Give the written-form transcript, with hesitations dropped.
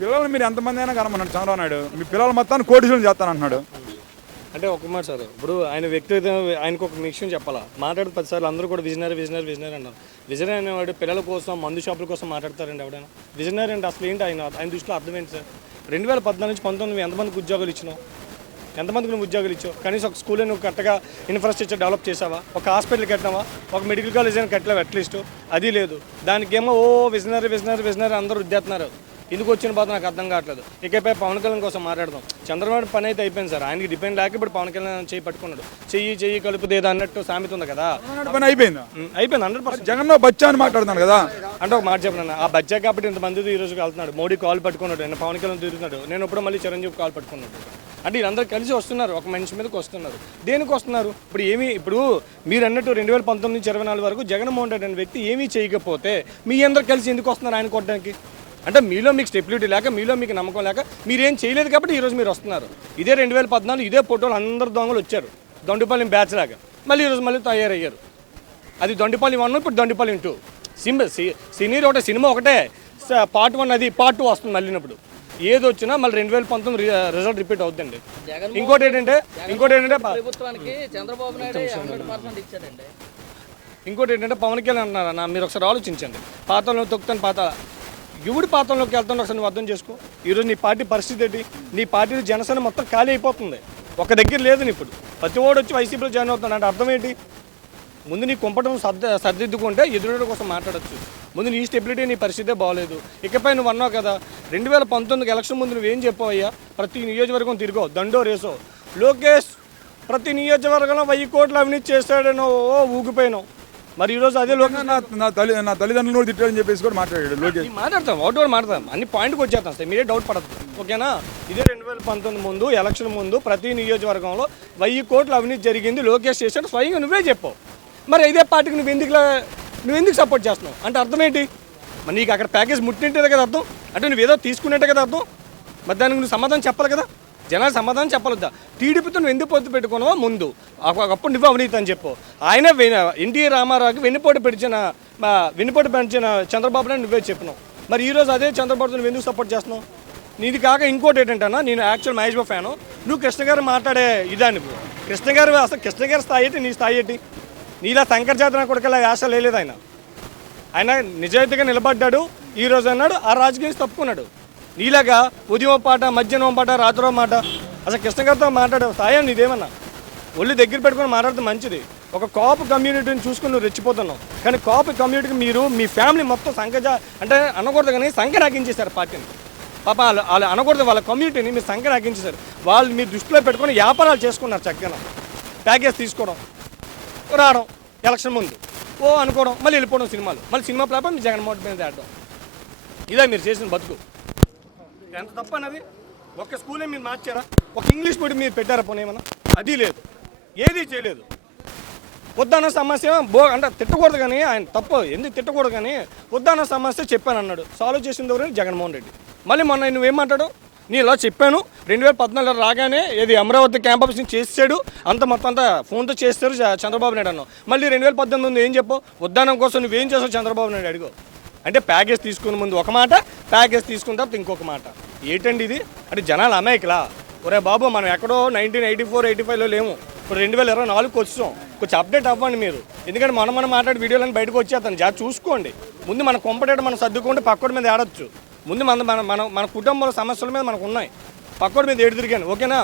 పిల్లలు మీరు ఎంతమంది అయినా కనమన్నాడు చంద్రబాబు నాయుడు. మీ పిల్లల మొత్తాన్ని కోటీశ్వరులు చేస్తానంటున్నాడు. అంటే ఒక మాట సార్, ఇప్పుడు ఆయన వ్యక్తిగతం ఆయనకు ఒక విషయం చెప్పాలా. మాట్లాడితే 10 సార్లు అందరూ కూడా విజనరీ విజనరీ విజనరీ అన్నారు. విజనరీ అనేవాడు పిల్లల కోసం మందు షాపుల కోసం మాట్లాడతారండి ఎవడైనా? విజనరీ అంటే అసలు ఏంటి ఆయన దృష్టిలో అర్థం ఏంటి సార్? 2014 నుంచి 19 నువ్వు ఎంతమందికి ఉద్యోగాలు ఇచ్చినావు? ఎంతమందికి నువ్వు ఉద్యోగాలు ఇచ్చావు? కనీసం ఒక స్కూల్లో నువ్వు కరెక్ట్గా ఇన్ఫ్రాస్ట్రక్చర్ డెవలప్ చేసావా? ఒక హాస్పిటల్ కట్టినావా? ఒక మెడికల్ కాలేజ్ అని కట్టలేవు అట్లీస్ట్. అది లేదు. దానికేమో విజనరీ విజనరీ విజనరీ అందరూ రుద్దేస్తున్నారు. ఎందుకు వచ్చిన బాధ నాకు అర్థం కావట్లేదు. ఇకపై పవన్ కళ్యాణ్ కోసం మాట్లాడదాం. చంద్రబాబు పని అయితే అయిపోయింది సార్. ఆయనకి డిపెండ్ లేక ఇప్పుడు పవన్ కళ్యాణ్ చేయి పట్టుకున్నాడు. చెయ్యి కలుపుదేదో అన్నట్టు సామెత ఉంది కదా, పని అయిపోయింది. అయిపోయింది 100%. జగన్ బచ్చా అని మాట్లాడుతున్నాను కదా. అంటే ఒక మాట చెప్పిన ఆ బచ్చా కాబట్టి ఇంతమంది ఈ రోజు వెళ్తున్నాడు. మోడీ కాల్ పట్టుకున్నాడు, నేను పవన్ కళ్యాణ్ తిరుగుతున్నాడు, నేను ఇప్పుడు మళ్ళీ చిరంజీవి కాల్ పట్టుకున్నాడు. అంటే వీళ్ళందరూ కలిసి వస్తున్నారు, ఒక మనిషి మీదకి వస్తున్నారు. దేనికి వస్తున్నారు? ఇప్పుడు మీరు అన్నట్టు 2019 నుంచి 24 వరకు జగన్మోహన్ రెడ్డి అనే వ్యక్తి ఏమీ చేయకపోతే మీ అందరు కలిసి ఎందుకు వస్తున్నారు ఆయన కొట్టడానికి? అంటే మీలో మీకు స్టెబిలిటీ లేక, మీలో మీకు నమ్మకం లేక మీరేం చేయలేదు కాబట్టి ఈరోజు మీరు వస్తున్నారు. ఇదే 2014 ఇదే ఫోటోలు అందరు దొంగలు వచ్చారు దొండిపల్లి బ్యాచ్ లాగా. మళ్ళీ ఈరోజు మళ్ళీ తయారయ్యారు. అది దొండిపల్లి 1, ఇప్పుడు దొండిపల్లి 2. సీనియర్ ఒకటే, సినిమా ఒకటే, పార్ట్ 1 అది పార్ట్ 2 వస్తుంది మళ్ళీనప్పుడు. ఏది వచ్చినా మళ్ళీ 2019 రిజల్ట్ రిపీట్ అవుతుందండి. ఇంకోటి ఏంటంటే ప్రభుత్వానికి చంద్రబాబు నాయుడు 100% ఇచ్చాడండి. ఇంకోటి ఏంటంటే పవన్ కళ్యాణ్ అన్నారన్న, మీరు ఒకసారి ఆలోచించండి. పాతంలో తొక్కుతాను ఎవడి పాతంలోకి వెళ్తాను ఒకసారి నువ్వు అర్థం చేసుకో. ఈరోజు నీ పార్టీ పరిస్థితి ఏంటి? నీ పార్టీ జనసేన మొత్తం ఖాళీ అయిపోతుంది. ఒక దగ్గర లేదు ఇప్పుడు. ప్రతి ఓడు వచ్చి వైసీపీలో జాయిన్ అవుతున్నాడు అంటే అర్థం ఏంటి? ముందు నీ కుంపటం సర్దిద్దుకుంటే ఎదురుడు కోసం మాట్లాడచ్చు. ముందు నీ స్టెబిలిటీ, నీ పరిస్థితే బాగోలేదు. ఇకపై నువ్వు అన్నావు కదా 2019 ఎలక్షన్ ముందు నువ్వేం చెప్పావయ్యా? ప్రతి నియోజకవర్గం తిరిగో, దండో రేసో. లోకేష్ ప్రతి నియోజకవర్గంలో 1000 కోట్లు అవినీతి చేస్తాడనో ఊగిపోయినావు. మరి ఈరోజు అదే లోకేష్ నా తల్లిదండ్రులు కూడా తిట్టాడని చెప్పేసి కూడా మాట్లాడాడు లోకేష్. మాట్లాడతాం, ఒకటి మాట్లాడతాం, అన్ని పాయింట్కి వచ్చేస్తాం సార్, మీరే డౌట్ పడద్దు. ఓకేనా? ఇదే 2019 ముందు ఎలక్షన్ ముందు ప్రతి నియోజకవర్గంలో 1000 కోట్లు అవినీతి జరిగింది, లోకేష్ చేశాడు, స్వయంగా నువ్వే చెప్పావు. మరి ఇదే పార్టీకి నువ్వు ఎందుకు సపోర్ట్ చేస్తున్నావు అంటే అర్థం ఏంటి? మరి నీకు అక్కడ ప్యాకేజ్ ముట్టింటే కదా అర్థం. అంటే నువ్వు ఏదో తీసుకున్నట్టే కదా అర్థం. మరి దానికి నువ్వు సమాధానం చెప్పాలి కదా, జనాలు సమాధానం చెప్పలేదా? టీడీపీతో నువ్వు ఎందుకు పొత్తు పెట్టుకున్నావో ముందు అప్పుడు నువ్వు అవినీతి అని చెప్పు. ఆయన ఎన్టీ రామారావుకి వెన్నుపోటు పెంచిన చంద్రబాబు నాయుడు నువ్వే చెప్పినావు. మరి ఈరోజు అదే చంద్రబాబు నువ్వు ఎందుకు సపోర్ట్ చేస్తున్నావు? నీది కాక ఇంకోటి ఏంటంటన్నా, నేను యాక్చువల్ మహేష్ బాబు ఫ్యాను. నువ్వు కృష్ణ గారు మాట్లాడే ఇదాన్ని కృష్ణ గారి స్థాయి ఏంటి, నీ స్థాయి ఏంటి? నీలా శంకర్ జాతర కొడుకలా ఆశ లేదు. ఆయన నిజాయితీగా నిలబడ్డాడు. ఈ రోజు అన్నాడు, ఆ రాజకీయం తప్పుకున్నాడు. నీలాగా ఉదయం పాట, మధ్యాహ్నం పాట, రాత్రి మాట, అసలు కృష్ణ గారితో మాట్లాడే స్థాయి నీదేమన్నా? ఒళ్ళు దగ్గర పెట్టుకుని మాట్లాడితే మంచిది. ఒక కాపు కమ్యూనిటీని చూసుకుని నువ్వు రెచ్చిపోతున్నావు. కానీ కాపు కమ్యూనిటీకి మీరు మీ ఫ్యామిలీ మొత్తం అంటే అనకూడదు కానీ సంఖ్య పార్టీని. పాప వాళ్ళు అనకూడదు, వాళ్ళ కమ్యూనిటీని మీరు సంఖ్య వాళ్ళు మీ దృష్టిలో పెట్టుకొని వ్యాపారాలు చేసుకున్నారు. చక్కగా ప్యాకేజ్ తీసుకోవడం, రావడం, ఎలక్షన్ ముందు అనుకోవడం, మళ్ళీ వెళ్ళిపోవడం సినిమాలు, మళ్ళీ సినిమా ప్లాపం జగన్మోహన్ మీద ఆడడం. ఇదే మీరు చేసిన బతుకు. ఎంత తప్ప అన్నది. ఒక్క స్కూలే మీరు మార్చారా? ఒక ఇంగ్లీష్ మీడియం మీరు పెట్టారా? పోనీ ఏమన్నా? అది లేదు, ఏది చేయలేదు. వద్దన్న సమస్య అంటే తిట్టకూడదు కానీ, ఆయన తప్పు ఎందుకు తిట్టకూడదు కానీ, వద్దన్న సమస్య చెప్పాను అన్నాడు. సాల్వ్ చేసింది ఎవరైనా జగన్మోహన్ రెడ్డి. మళ్ళీ మొన్న నువ్వేం మాట్లాడు? నేను ఇలా చెప్పాను 2014 రాగానే ఏది అమరావతి క్యాంపస్ నుంచి చేసాడు, మొత్తం అంతా ఫోన్తో చేస్తారు చంద్రబాబు నాయుడు అన్నావు. మళ్ళీ 2018 ఏం చెప్పావు? వద్దనం కోసం నువ్వేం చేసావు చంద్రబాబు నాయుడు అడిగో. అంటే ప్యాకేజ్ తీసుకున్న ముందు ఒక మాట, ప్యాకేజ్ తీసుకున్న తర్వాత ఇంకొక మాట. ఏంటండి ఇది? అంటే జనాలు అమాయకులా? ఒరే బాబు, మనం ఎక్కడో 1984-85లో లేము, ఇప్పుడు 2024కి వచ్చాం. కొంచెం అప్డేట్ అవ్వండి మీరు. ఎందుకంటే మనం మాట్లాడే వీడియోలను బయటకు వచ్చేస్తాను. చూసుకోండి. ముందు మన కొంపటేట మనం సర్దుకుంటే పక్కోడి మీద ఆడొచ్చు. ముందు మన కుటుంబంలో సమస్యల మీద మనకు ఉన్నాయి, పక్కోడి మీద ఏడు తిరిగాను. ఓకేనా?